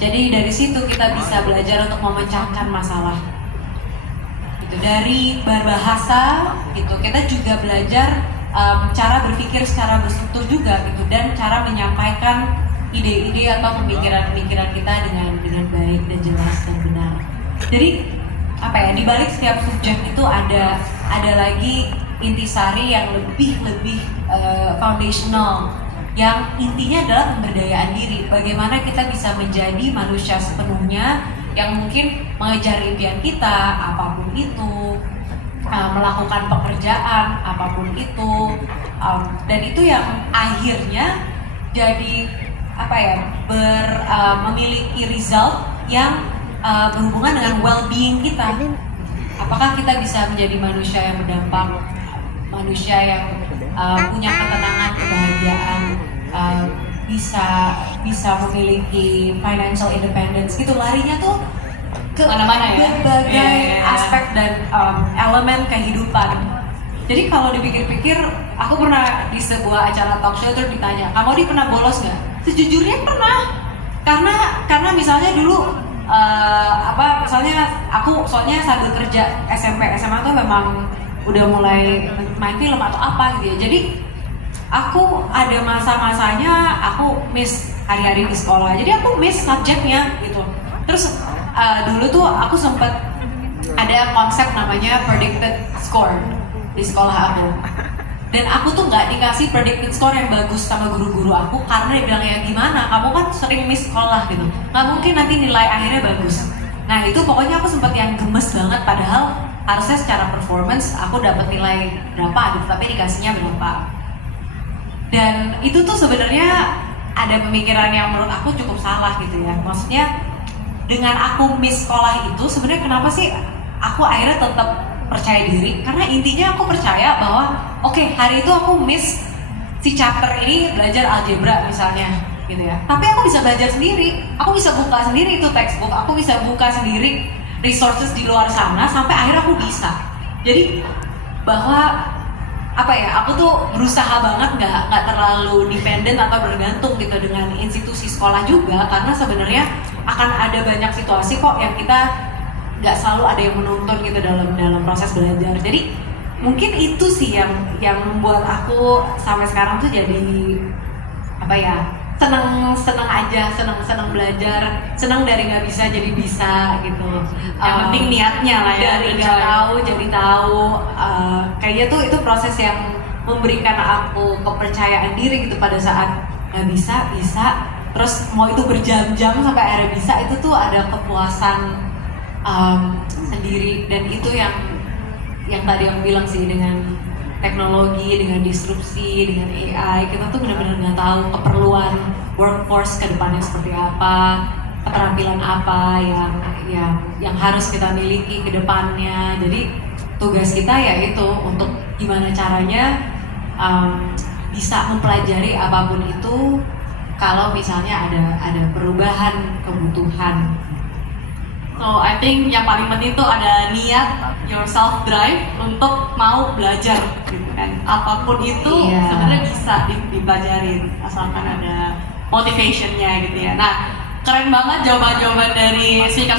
Jadi dari situ kita bisa belajar untuk memecahkan masalah. Gitu. Dari berbahasa, gitu, kita juga belajar cara berpikir secara berstruktur juga, gitu, dan cara menyampaikan ide-ide atau pemikiran-pemikiran kita dengan baik dan jelas dan benar. Jadi apa ya, di balik setiap subjek itu ada lagi intisari yang lebih foundational, yang intinya adalah pemberdayaan diri. Bagaimana kita bisa menjadi manusia sepenuhnya yang mungkin mengejar impian kita, apapun itu, melakukan pekerjaan apapun itu, dan itu yang akhirnya jadi apa ya, memiliki result yang berhubungan dengan well-being kita. Apakah kita bisa menjadi manusia yang berdampak, manusia yang punya ketenangan, kebahagiaan, bisa memiliki financial independence gitu, larinya tuh ke mana-mana ya, berbagai aspek dan elemen kehidupan. Jadi kalau dipikir-pikir, aku pernah di sebuah acara talk show terus ditanya, kamu pernah bolos nggak? Sejujurnya pernah, karena misalnya dulu misalnya aku soalnya sambil kerja SMP SMA tuh memang udah mulai main film atau apa gitu ya. Jadi aku ada masa-masanya aku miss hari-hari di sekolah. Jadi aku miss subjeknya gitu. Terus dulu tuh aku sempet ada konsep namanya predicted score di sekolah aku. Dan aku tuh nggak dikasih predicted score yang bagus sama guru-guru aku karena dia bilang, ya gimana, kamu kan sering miss sekolah gitu, nggak mungkin nanti nilai akhirnya bagus. Nah itu pokoknya aku sempet yang gemes banget, padahal harusnya secara performance aku dapat nilai berapa gitu, tapi dikasihnya berapa. Dan itu tuh sebenarnya ada pemikiran yang menurut aku cukup salah gitu ya. Maksudnya dengan aku miss sekolah itu sebenarnya kenapa sih aku akhirnya tetap percaya diri, karena intinya aku percaya bahwa oke, hari itu aku miss si chapter ini belajar algebra misalnya gitu ya, tapi aku bisa belajar sendiri, aku bisa buka sendiri itu textbook, aku bisa buka sendiri resources di luar sana sampai akhirnya aku bisa. Jadi bahwa apa ya, aku tuh berusaha banget nggak terlalu dependent atau bergantung gitu dengan institusi sekolah juga, karena sebenarnya akan ada banyak situasi kok yang kita nggak selalu ada yang menuntun gitu dalam proses belajar. Jadi mungkin itu sih yang membuat aku sampai sekarang tuh jadi apa ya, seneng aja, seneng belajar, seneng dari nggak bisa jadi bisa gitu. Yang penting niatnya lah ya. Dari nggak tahu jadi tahu. Kayaknya tuh itu proses yang memberikan aku kepercayaan diri gitu pada saat nggak bisa. Terus mau itu berjam-jam sampai akhirnya bisa, itu tuh ada kepuasan sendiri. Dan itu yang tadi aku bilang sih, dengan teknologi, dengan disrupsi, dengan AI, kita tuh benar-benar nggak tahu keperluan workforce ke depannya seperti apa, keterampilan apa yang harus kita miliki ke depannya. Jadi tugas kita ya itu untuk gimana caranya bisa mempelajari apapun itu kalau misalnya ada perubahan kebutuhan. So I think yang paling penting itu ada niat, your self drive untuk mau belajar gitu kan. Apapun itu sebenarnya bisa dipelajarin asalkan ada motivationnya gitu ya. Nah, keren banget jawaban-jawaban dari speaker